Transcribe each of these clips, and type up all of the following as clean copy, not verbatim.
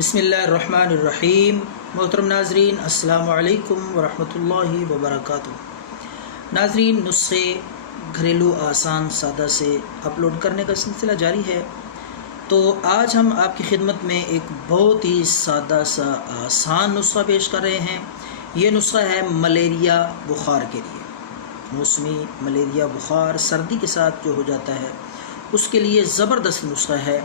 बिस्मिल्लाहिर्रहमानिर्रहीम। मोहतरम नाज़रीन, अस्सलामु अलैकुम वरहमतुल्लाहि वबरकातुहू। नाज़रीन, नुस्खे घरेलू आसान सादा से अपलोड करने का सिलसिला जारी है। तो आज हम आपकी खिदमत में एक बहुत ही सादा सा आसान नुस्खा पेश कर रहे हैं। ये नुस्खा है मलेरिया बुखार के लिए। मौसमी मलेरिया बुखार सर्दी के साथ जो हो जाता है उसके लिए ज़बरदस्त नुस्खा है।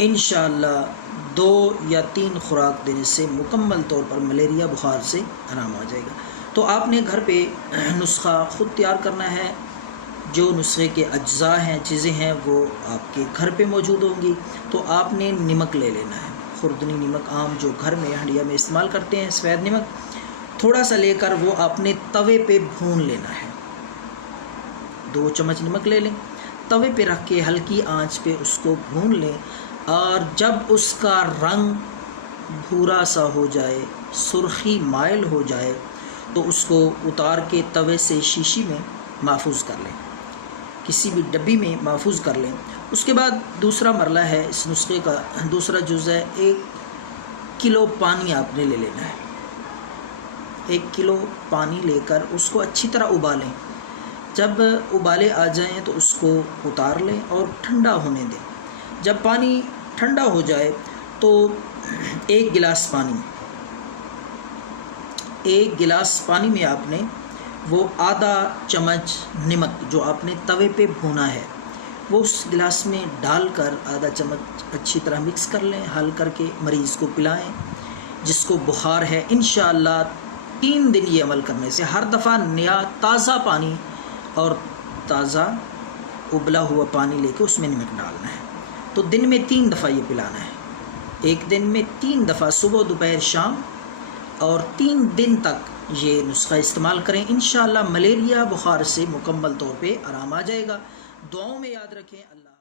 इंशाअल्लाह 2 या 3 खुराक देने से मुकम्मल तौर पर मलेरिया बुखार से आराम आ जाएगा। तो आपने घर पे नुस्खा ख़ुद तैयार करना है। जो नुस्खे के अज्जा हैं, चीज़ें हैं, वो आपके घर पे मौजूद होंगी। तो आपने नमक ले लेना है, खुर्दनी नमक, आम जो घर में हंडिया में इस्तेमाल करते हैं, सफ़ेद नमक थोड़ा सा लेकर वो आपने तवे पे भून लेना है। 2 चम्मच नमक ले लें, तवे पे रख के हल्की आंच पे उसको भून लें। और जब उसका रंग भूरा सा हो जाए, सुर्खी माइल हो जाए, तो उसको उतार के तवे से शीशी में महफूज कर लें, किसी भी डब्बी में महफूज कर लें। उसके बाद दूसरा मरला है इस नुस्खे का, दूसरा जुज़ है 1 किलो पानी आपने ले लेना है। 1 किलो पानी लेकर उसको अच्छी तरह उबालें। जब उबाले आ जाएं तो उसको उतार लें और ठंडा होने दें। जब पानी ठंडा हो जाए तो 1 गिलास पानी में आपने वो आधा चम्मच नमक जो आपने तवे पे भूना है वो उस गिलास में डालकर आधा चम्मच अच्छी तरह मिक्स कर लें। हल करके मरीज़ को पिलाएं जिसको बुखार है। इंशाअल्लाह 3 दिन ये अमल करने से हर दफ़ा नया ताज़ा पानी और ताज़ा उबला हुआ पानी लेके उसमें नमक डालना है। तो दिन में 3 दफ़ा ये पिलाना है। एक दिन में 3 दफ़ा, सुबह दोपहर शाम, और 3 दिन तक ये नुस्खा इस्तेमाल करें। इंशाअल्लाह मलेरिया बुखार से मुकम्मल तौर पे आराम आ जाएगा। दुआओं में याद रखें। अल्लाह।